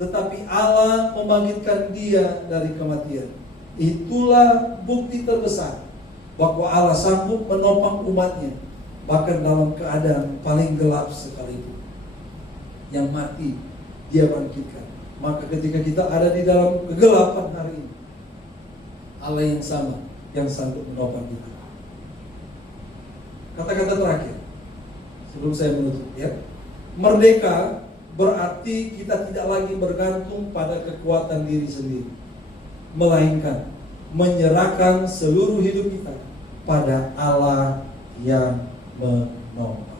Tetapi Allah membangkitkan dia dari kematian. Itulah bukti terbesar bahwa Allah sanggup menopang umatnya, bahkan dalam keadaan paling gelap sekalipun. Yang mati, dia bangkitkan. Maka ketika kita ada di dalam kegelapan hari ini, Allah yang sama yang sanggup menopang kita. Kata-kata terakhir sebelum saya menutup, ya. Merdeka berarti kita tidak lagi bergantung pada kekuatan diri sendiri, melainkan menyerahkan seluruh hidup kita pada Allah yang menopang.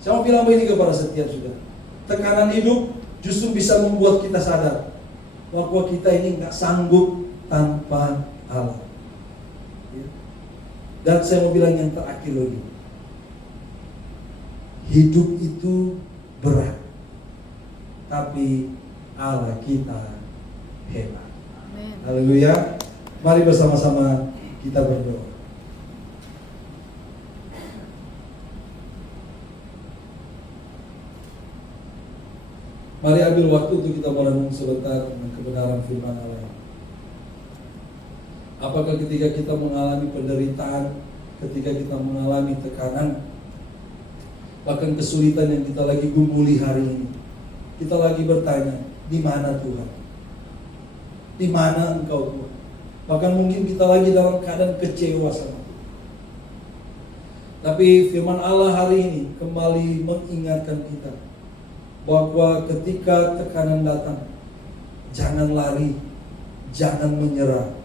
Saya mau bilang begini kepada setiap saudara. Tekanan hidup justru bisa membuat kita sadar bahwa kita ini nggak sanggup tanpa Allah. Dan saya mau bilang yang terakhir lagi, hidup itu berat, tapi Allah kita hebat. Haleluya. Mari bersama-sama kita berdoa. Mari ambil waktu untuk kita merenung sebentar tentang kebenaran firman Allah. Apakah ketika kita mengalami penderitaan, ketika kita mengalami tekanan, bahkan kesulitan yang kita lagi gumuli hari ini, kita lagi bertanya, di mana Tuhan? Di mana Engkau Tuhan? Bahkan mungkin kita lagi dalam keadaan kecewa sama Tuhan. Tapi firman Allah hari ini kembali mengingatkan kita bahwa ketika tekanan datang, jangan lari, jangan menyerah.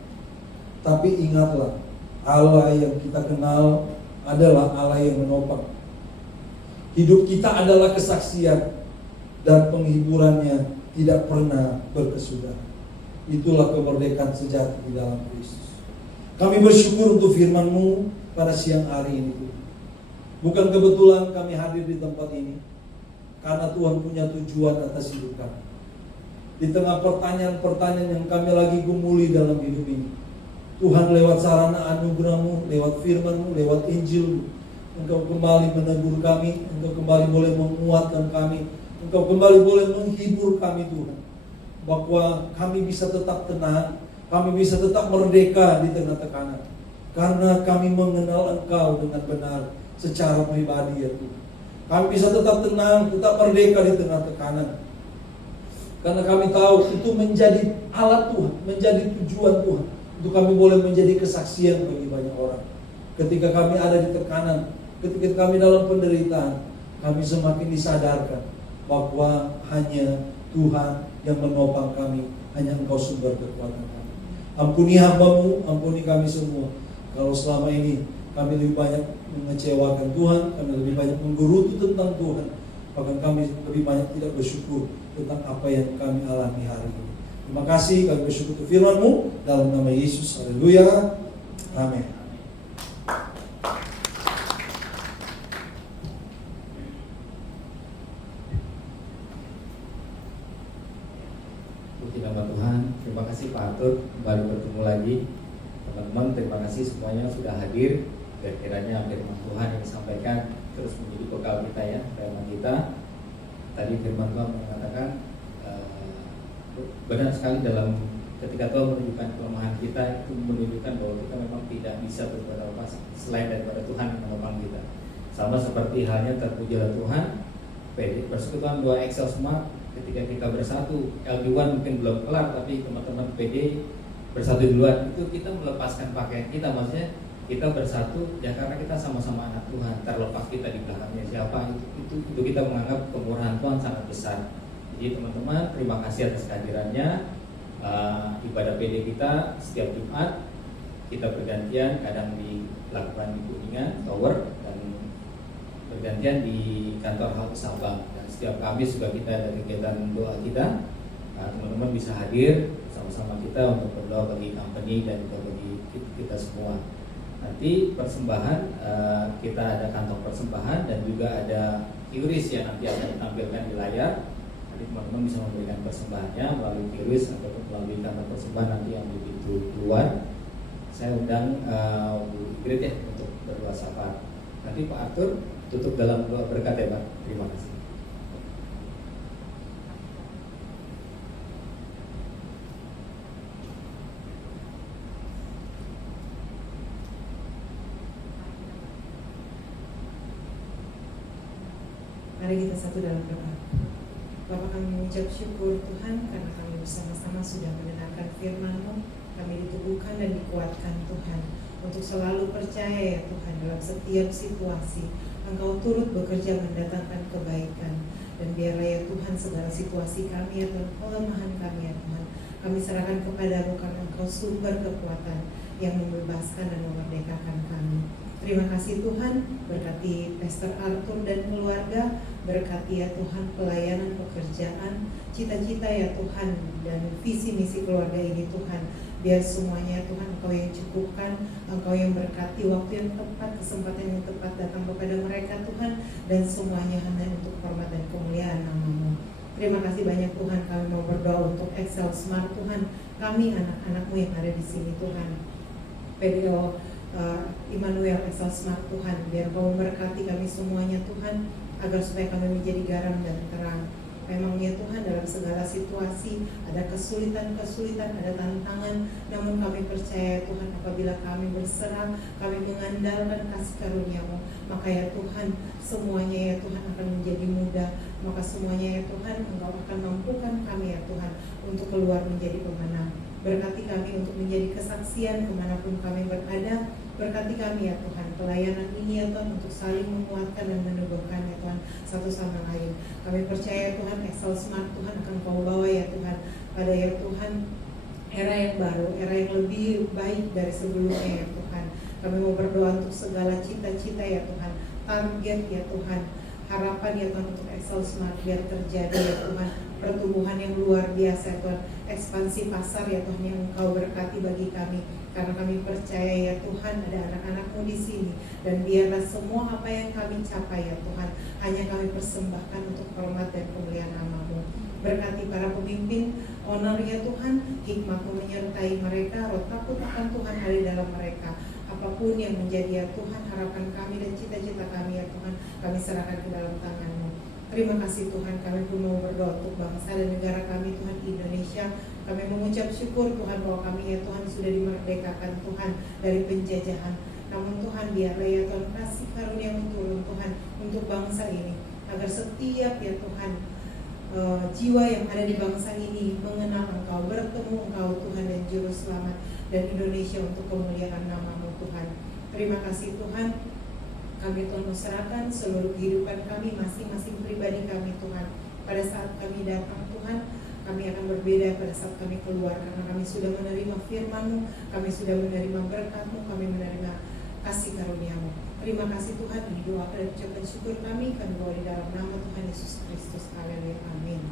Tapi ingatlah, Allah yang kita kenal adalah Allah yang menopang. Hidup kita adalah kesaksian dan penghiburannya tidak pernah berkesudahan. Itulah kemerdekaan sejati di dalam Kristus. Kami bersyukur untuk firman-Mu pada siang hari ini. Bukan kebetulan kami hadir di tempat ini, karena Tuhan punya tujuan atas hidup kami. Di tengah pertanyaan-pertanyaan yang kami lagi gumuli dalam hidup ini, Tuhan, lewat sarana anugerah-Mu, lewat firman-Mu, lewat Injil-Mu, Engkau kembali menegur kami, Engkau kembali boleh menguatkan kami, Engkau kembali boleh menghibur kami Tuhan, bahwa kami bisa tetap tenang, kami bisa tetap merdeka di tengah tekanan, karena kami mengenal Engkau dengan benar secara pribadi ya Tuhan. Kami bisa tetap tenang, tetap merdeka di tengah tekanan, karena kami tahu itu menjadi alat Tuhan, menjadi tujuan Tuhan, untuk kami boleh menjadi kesaksian bagi banyak orang. Ketika kami ada di tekanan, ketika kami dalam penderitaan, kami semakin disadarkan bahwa hanya Tuhan yang menopang kami, hanya Engkau sumber kekuatan kami. Ampuni hamba-Mu, ampuni kami semua, kalau selama ini kami lebih banyak mengecewakan Tuhan, kami lebih banyak menggerutu tentang Tuhan, bahkan kami lebih banyak tidak bersyukur tentang apa yang kami alami hari ini. Terima kasih, kami bersyukur untuk firman-Mu dalam nama Yesus. Haleluya. Amin. Puji nama Tuhan. Terima kasih Pak Arthur, kembali bertemu lagi. Teman-teman, terima kasih semuanya sudah hadir. Dan kiranya firman Tuhan yang disampaikan terus menjadi bekal kita ya, firman kita. Tadi firman Tuhan mengatakan benar sekali dalam ketika Tuhan menunjukkan kelemahan kita, itu menunjukkan bahwa kita memang tidak bisa berbuat apa selain daripada Tuhan yang menopang kita. Sama seperti halnya terpujilah Tuhan, Persekutuan 2 Excel Smart, ketika kita bersatu, LB1 mungkin belum kelar, tapi teman-teman PD bersatu duluan, itu kita melepaskan pakaian kita, maksudnya kita bersatu ya karena kita sama-sama anak Tuhan, terlepas kita di belakangnya siapa, itu kita menganggap kemurahan Tuhan sangat besar. Jadi teman-teman, terima kasih atas kehadirannya. Ibadah PD kita setiap Jumat kita bergantian, kadang dilakukan di Kuningan Tower dan bergantian di kantor Hal Sabang, dan setiap Kamis juga kita ada kegiatan doa kita. Teman-teman bisa hadir sama-sama kita untuk berdoa bagi company dan juga bagi kita semua. Nanti persembahan, kita ada kantong persembahan dan juga ada QRIS yang nanti akan ditampilkan di layar. Jadi teman-teman bisa memberikan persembahannya melalui QRIS atau melalui kantong persembahan nanti yang begitu luar. Saya undang Bu Ingrid ya untuk berdoa syafaat. Nanti Pak Arthur tutup dalam doa berkat ya Pak. Terima kasih. Mari kita satu dalam doa. Bapa, kami mengucap syukur Tuhan karena kami bersama-sama sudah mendengarkan firman-Mu. Kami diteguhkan dan dikuatkan Tuhan untuk selalu percaya ya Tuhan, dalam setiap situasi Engkau turut bekerja mendatangkan kebaikan. Dan biarlah ya Tuhan segala situasi kami ya Tuhan, kelemahan kami ya Tuhan, kami serahkan kepadamu karena Engkau sumber kekuatan yang membebaskan dan memerdekakan kami. Terima kasih Tuhan, berkati Pastor Arthur dan keluarga, berkati ya Tuhan pelayanan, pekerjaan, cita-cita ya Tuhan, dan visi misi keluarga ini Tuhan. Biar semuanya ya Tuhan Engkau yang cukupkan, Engkau yang berkati waktu yang tepat, kesempatan yang tepat datang kepada mereka Tuhan, dan semuanya hanya untuk hormat dan kemuliaan nama-Mu. Terima kasih banyak Tuhan, kami mau berdoa untuk Excel Smart Tuhan, kami anak-anak-Mu yang ada di sini Tuhan. PDO Immanuel Excel Smart Tuhan, biar Kau memberkati kami semuanya Tuhan, agar supaya kami menjadi garam dan terang. Memangnya Tuhan dalam segala situasi ada kesulitan-kesulitan, ada tantangan, namun kami percaya Tuhan apabila kami berserah, kami mengandalkan kasih karunia-Mu, maka ya Tuhan semuanya ya Tuhan akan menjadi mudah. Maka semuanya ya Tuhan Engkau akan mampukan kami ya Tuhan untuk keluar menjadi pemenang. Berkati kami untuk menjadi kesaksian kemanapun kami berada. Berkati kami ya Tuhan, pelayanan ini ya Tuhan untuk saling menguatkan dan meneguhkan ya Tuhan satu sama lain. Kami percaya Tuhan Excel Smart Tuhan akan Kau bawa ya Tuhan pada ya Tuhan era yang baru, era yang lebih baik dari sebelumnya ya Tuhan. Kami mau berdoa untuk segala cita-cita ya Tuhan, target ya Tuhan, harapan ya Tuhan untuk Excel Smart biar terjadi ya Tuhan. pertumbuhan yang luar biasa Tuhan, ekspansi pasar ya Tuhan yang Engkau berkati bagi kami, karena kami percaya ya Tuhan ada anak-anak-Mu di sini, dan biarlah semua apa yang kami capai ya Tuhan hanya kami persembahkan untuk hormat dan kemuliaan nama-Mu. Berkati para pemimpin owner ya Tuhan, hikmat-Mu menyertai mereka, roh takut akan Tuhan ada di dalam mereka. Apapun yang menjadi ya Tuhan harapan kami dan cita-cita kami ya Tuhan, kami serahkan ke dalam tangan-Mu. Terima kasih Tuhan, kami pun mau berdoa untuk bangsa dan negara kami Tuhan Indonesia. Kami mengucap syukur Tuhan bahwa kami ya Tuhan sudah dimerdekakan Tuhan dari penjajahan. Namun Tuhan biarlah ya Tuhan kasih karunia-Mu turun Tuhan untuk bangsa ini, agar setiap ya Tuhan jiwa yang ada di bangsa ini mengenal Engkau, bertemu Engkau Tuhan dan Juru Selamat, dan Indonesia untuk kemuliaan nama-Mu Tuhan. Terima kasih Tuhan, kami Tuhan serahkan seluruh kehidupan kami masing-masing pribadi kami Tuhan. Pada saat kami datang Tuhan, kami akan berbeda pada saat kami keluar, karena kami sudah menerima firman-Mu, kami sudah menerima berkat-Mu, kami menerima kasih karunia-Mu. Terima kasih Tuhan, ini doa dan ucapan syukur kami bawa di dalam nama Tuhan Yesus Kristus. Haleluya, amin.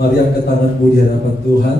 Mari angkat tanganmu di hadapan Tuhan,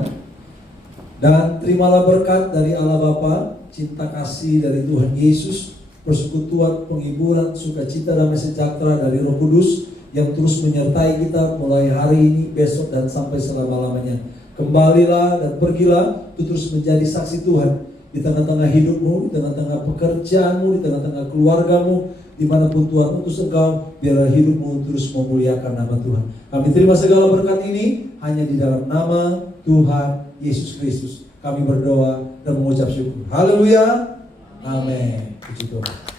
dan terimalah berkat dari Allah Bapa, cinta kasih dari Tuhan Yesus, persekutuan, penghiburan, sukacita, damai sejahtera dari Roh Kudus yang terus menyertai kita mulai hari ini, besok, dan sampai selama-lamanya. Kembalilah dan pergilah, terus menjadi saksi Tuhan di tengah-tengah hidupmu, di tengah-tengah pekerjaanmu, di tengah-tengah keluargamu, dimanapun Tuhan utus engkau, biarlah hidupmu terus memuliakan nama Tuhan. Kami terima segala berkat ini hanya di dalam nama Tuhan Yesus Kristus. Kami berdoa dan mengucap syukur. Haleluya. Amin. Puji Tuhan.